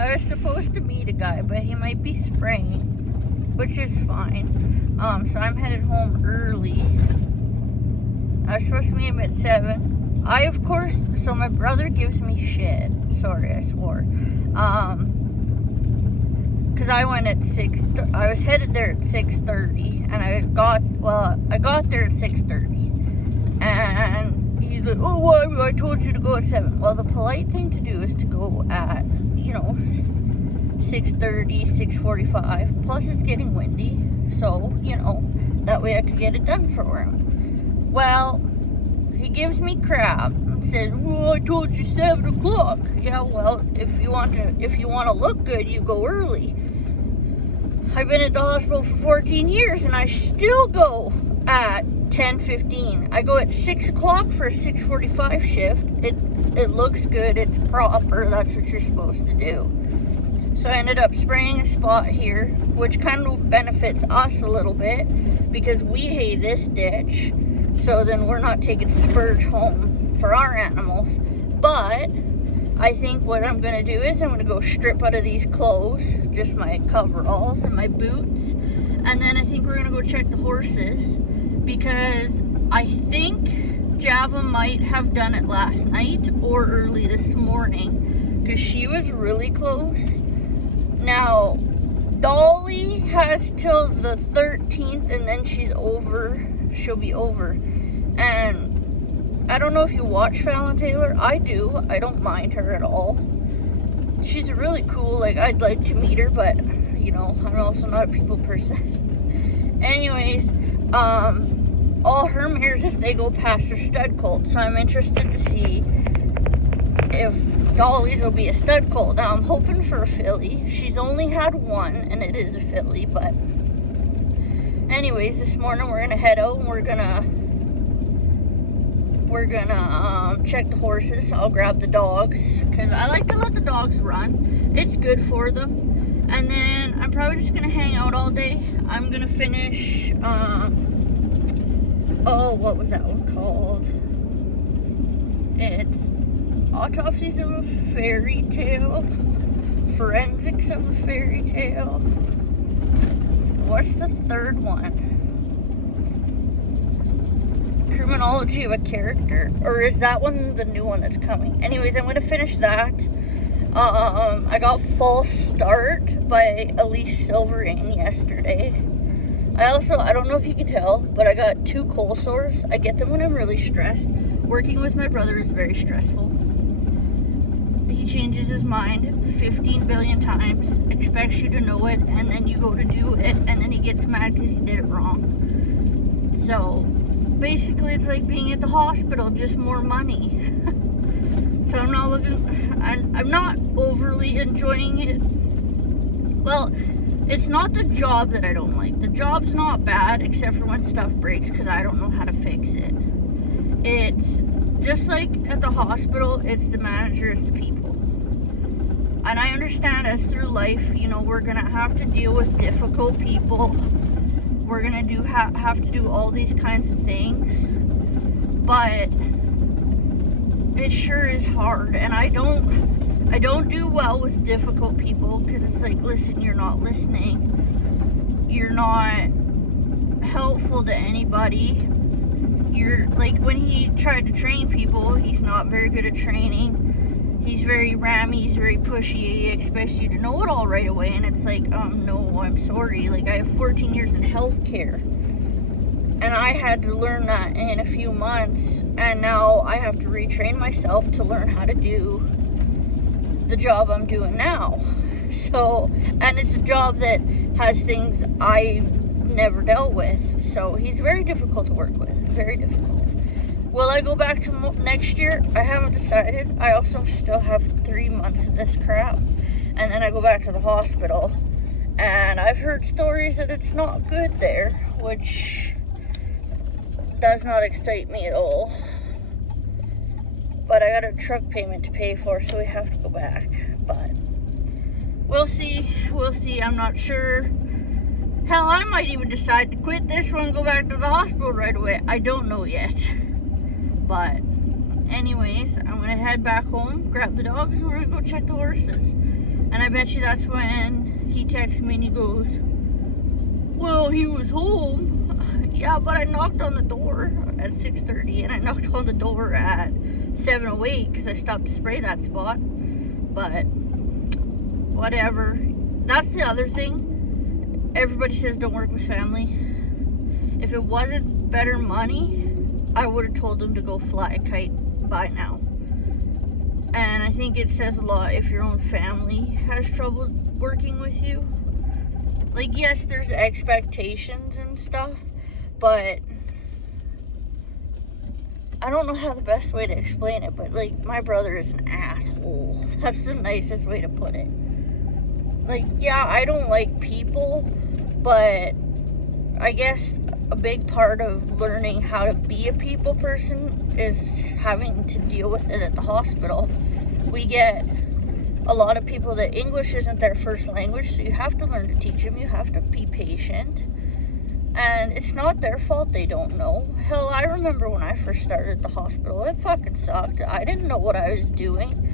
I was supposed to meet a guy, but he might be spraying, which is fine. So I'm headed home early. I was supposed to meet him at 7. I, of course, so my brother gives me shit. Sorry, I swore. Because I went at 6, I was headed there at 6:30, and I got there at 6:30. And he's like, oh, why? I told you to go at 7. Well, the polite thing to do is to go at, 6:30, 6:45. Plus, it's getting windy, so, that way I could get it done for him. Well, he gives me crap and says, well, I told you 7 o'clock. Yeah, well, if you want to look good, you go early. I've been at the hospital for 14 years, and I still go at 10:15. I go at 6 o'clock for a 6:45 shift. It looks good, it's proper, that's what you're supposed to do. So I ended up spraying a spot here, which kind of benefits us a little bit, because we hay this ditch, so then we're not taking spurge home for our animals. But I think what I'm going to do is I'm going to go strip out of these clothes, just my coveralls and my boots, and then I think we're going to go check the horses, because I think Java might have done it last night or early this morning, because she was really close. Now, Dolly has till the 13th, and then she'll be over. And I don't know if you watch Fallon Taylor. I do. I don't mind her at all. She's really cool. Like, I'd like to meet her, but, I'm also not a people person. Anyways, all her mares, if they go past, her stud colt. So I'm interested to see if Dolly's will be a stud colt. Now, I'm hoping for a filly. She's only had one, and it is a filly, but anyways, this morning we're gonna head out, and we're gonna check the horses. I'll grab the dogs, because I like to let the dogs run. It's good for them. And then I'm probably just gonna hang out all day. I'm gonna finish, what was that one called? It's Autopsies of a Fairy Tale, Forensics of a Fairy Tale. What's the third one? Criminology of a Character, or is that one the new one that's coming? Anyways, I'm gonna finish that. I got False Start by Elise Silverane yesterday. I don't know if you can tell, but I got 2 cold sores. I get them when I'm really stressed. Working with my brother is very stressful. He changes his mind 15 billion times, expects you to know it, and then you go to do it, and then he gets mad because you did it wrong. So basically, it's like being at the hospital, just more money. So I'm not overly enjoying it. Well, it's not the job that I don't like. The job's not bad, except for when stuff breaks, because I don't know how to fix it. It's just like at the hospital, it's the manager, it's the people. And I understand as through life, we're going to have to deal with difficult people. We're going to have to do all these kinds of things. But it sure is hard. And I don't do well with difficult people, because it's like, listen, you're not listening. You're not helpful to anybody. You're like, when he tried to train people, he's not very good at training. He's very rammy, he's very pushy, he expects you to know it all right away, and it's like, no, I'm sorry. Like, I have 14 years in healthcare, and I had to learn that in a few months, and now I have to retrain myself to learn how to do the job I'm doing now. So, and it's a job that has things I've never dealt with, so he's very difficult to work with, very difficult. Will I go back to next year? I haven't decided. I also still have 3 months of this crap. And then I go back to the hospital. And I've heard stories that it's not good there, which does not excite me at all. But I got a truck payment to pay for, so we have to go back. But we'll see. We'll see. I'm not sure. Hell, I might even decide to quit this one and go back to the hospital right away. I don't know yet. But anyways, I'm going to head back home, grab the dogs, and we're going to go check the horses. And I bet you that's when he texts me and he goes, well, he was home. Yeah, but I knocked on the door at 6:30 and I knocked on the door at 7:08 because I stopped to spray that spot. But whatever. That's the other thing. Everybody says don't work with family. If it wasn't better money, I would have told them to go fly a kite by now. And I think it says a lot if your own family has trouble working with you. Like, yes, there's expectations and stuff, but I don't know how the best way to explain it, but like, my brother is an asshole. That's the nicest way to put it. Like, yeah, I don't like people, but I guess a big part of learning how to be a people person is having to deal with it at the hospital. We get a lot of people that English isn't their first language, so you have to learn to teach them. You have to be patient. And it's not their fault they don't know. Hell, I remember when I first started at the hospital, it fucking sucked. I didn't know what I was doing.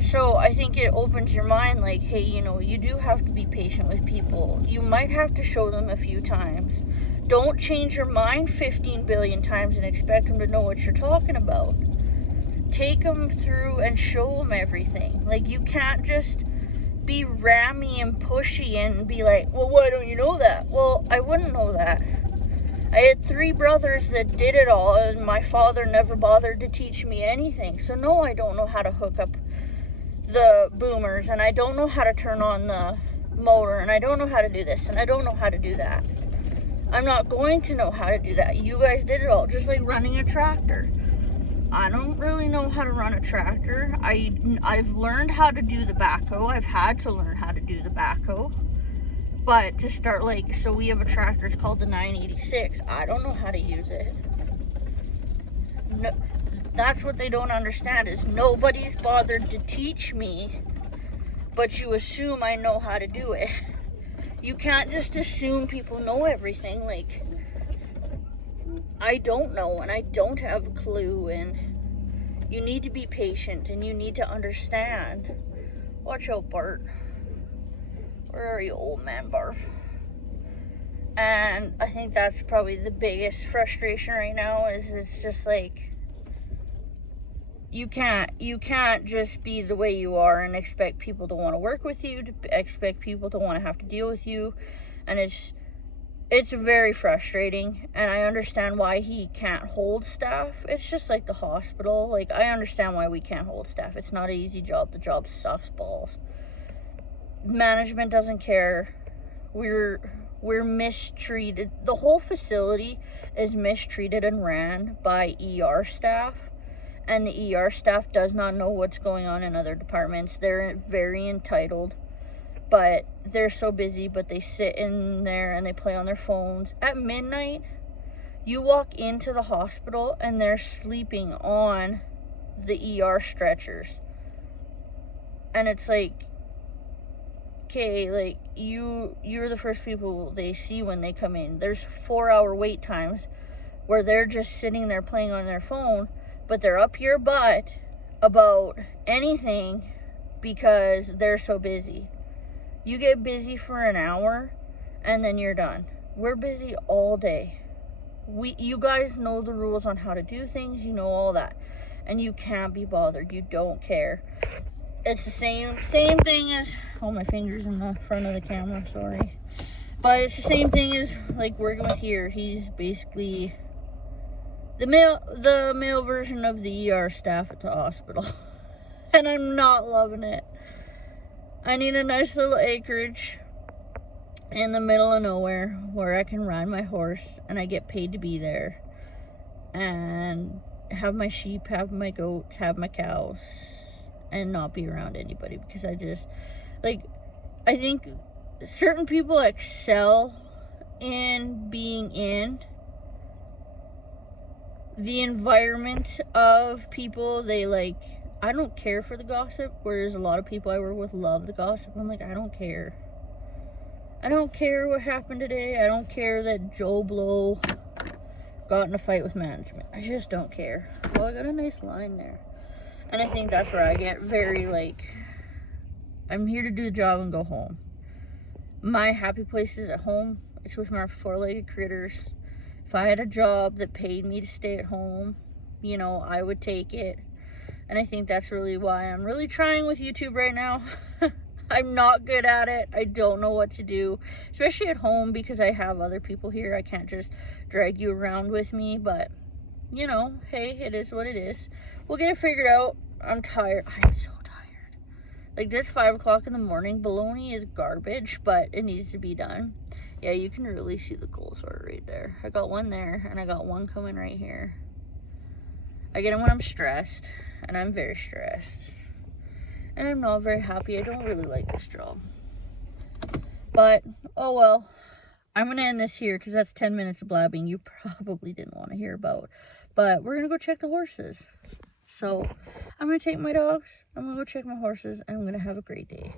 So I think it opens your mind like, hey, you know, you do have to be patient with people. You might have to show them a few times. Don't change your mind 15 billion times and expect them to know what you're talking about. Take them through and show them everything. Like, you can't just be rammy and pushy and be like, well, why don't you know that? Well, I wouldn't know that. I had 3 brothers that did it all, and my father never bothered to teach me anything. So no, I don't know how to hook up the boomers, and I don't know how to turn on the motor, and I don't know how to do this, and I don't know how to do that. I'm not going to know how to do that. You guys did it all, just like running a tractor. I don't really know how to run a tractor. I've learned how to do the backhoe. I've had to learn how to do the backhoe. But to start, like, so we have a tractor, it's called the 986. I don't know how to use it. No, that's what they don't understand, is nobody's bothered to teach me, but you assume I know how to do it. You can't just assume people know everything. Like, I don't know, and I don't have a clue, and you need to be patient, and you need to understand. Watch out, Bart. Where are you, old man Barf? And I think that's probably the biggest frustration right now, is it's just like, you can't just be the way you are and expect people to want to work with you, to expect people to want to have to deal with you, and it's very frustrating, and I understand why he can't hold staff. It's just like the hospital. Like, I understand why we can't hold staff. It's not an easy job. The job sucks balls. Management doesn't care. We're mistreated. The whole facility is mistreated and ran by ER staff, and the ER staff does not know what's going on in other departments. They're very entitled. But they're so busy, but they sit in there and they play on their phones. At midnight, you walk into the hospital and they're sleeping on the ER stretchers. And it's like, okay, like, you're the first people they see when they come in. There's 4-hour wait times where they're just sitting there playing on their phone, but they're up your butt about anything because they're so busy. You get busy for an hour, and then you're done. We're busy all day. You guys know the rules on how to do things. You know all that. And you can't be bothered. You don't care. It's the same thing as... Oh, my finger's in the front of the camera. Sorry. But it's the same thing as, like, working with here. He's basically the male version of the ER staff at the hospital. And I'm not loving it. I need a nice little acreage in the middle of nowhere where I can ride my horse and I get paid to be there, and have my sheep, have my goats, have my cows, and not be around anybody, because I think certain people excel in being in the environment of people they like. I don't care for the gossip, whereas a lot of people I work with love the gossip. I'm like, I don't care. I don't care what happened today. I don't care that Joe Blow got in a fight with management. I just don't care. Well, I got a nice line there. And I think that's where I get very, like, I'm here to do the job and go home. My happy place is at home. It's with my four-legged critters. If I had a job that paid me to stay at home, you know, I would take it. And I think that's really why I'm really trying with YouTube right now. I'm not good at it. I don't know what to do, especially at home because I have other people here. I can't just drag you around with me, but you know, hey, it is what it is. We'll get it figured out. I'm tired. I'm so tired. Like, this 5 o'clock in the morning, bologna is garbage, but it needs to be done. Yeah, you can really see the coleslaw right there. I got one there, and I got one coming right here. I get them when I'm stressed, and I'm very stressed. And I'm not very happy. I don't really like this job. But, oh well. I'm going to end this here because that's 10 minutes of blabbing you probably didn't want to hear about. But we're going to go check the horses. So I'm going to take my dogs. I'm going to go check my horses. And I'm going to have a great day.